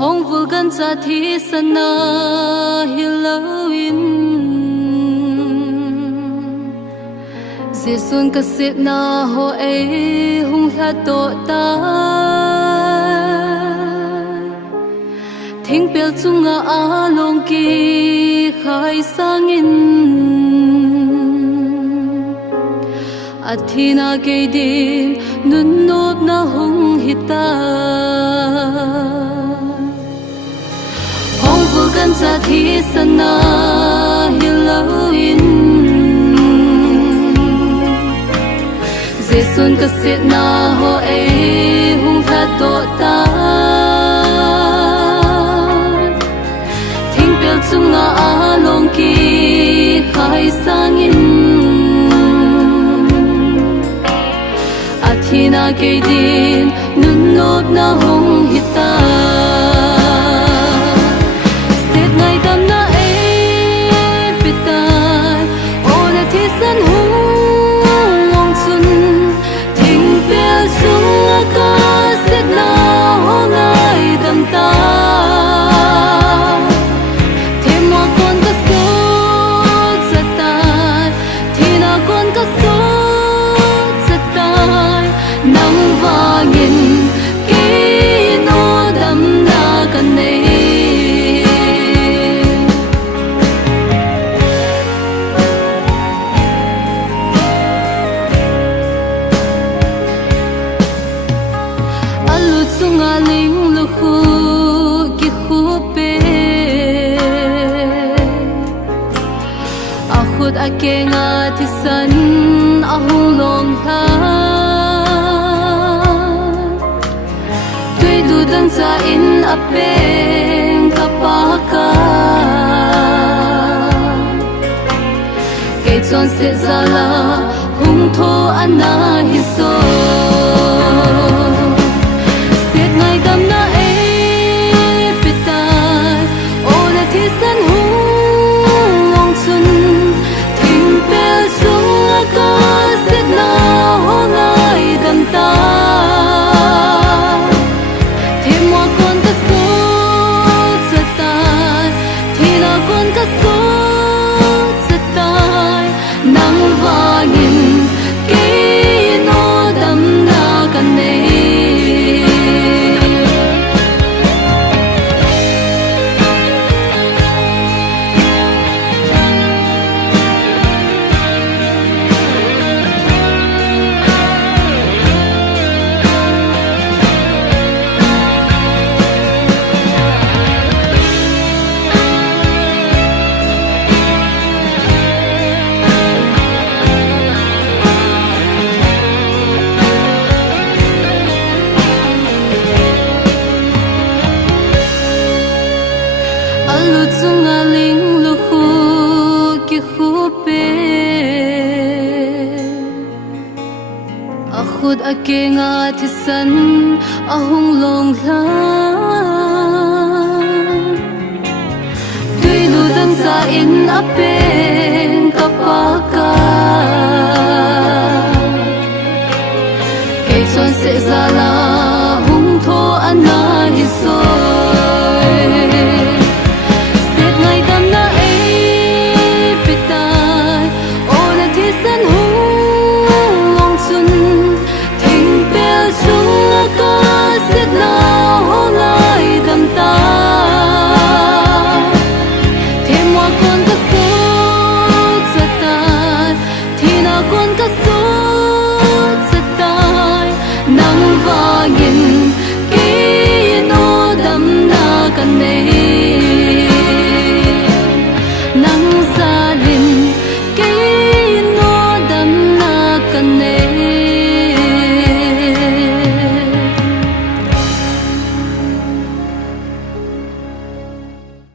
hong vulgan cha thi sana Halloween Jesun ka sit na ho e hung tha to ta thing pel chunga a long ki khai sangin athina ke din nun nop na hung hita vulgan cha thi sana Halloween Jesun ka sit na ho e hung tha to ta thing pel chunga a long ki khai sangin athina ke din nun nop na hung hita sunga ling lu khu ki khu pe a khut a ke nga thi san a hung long tha tui du dan cha in a peng ka pa ka ke chon se za la hung tho ana hi so lu chunga ling lu khu ki khu pe a khut a ke nga thi san a hung long hla tui lu dan cha in a pen ka pa ka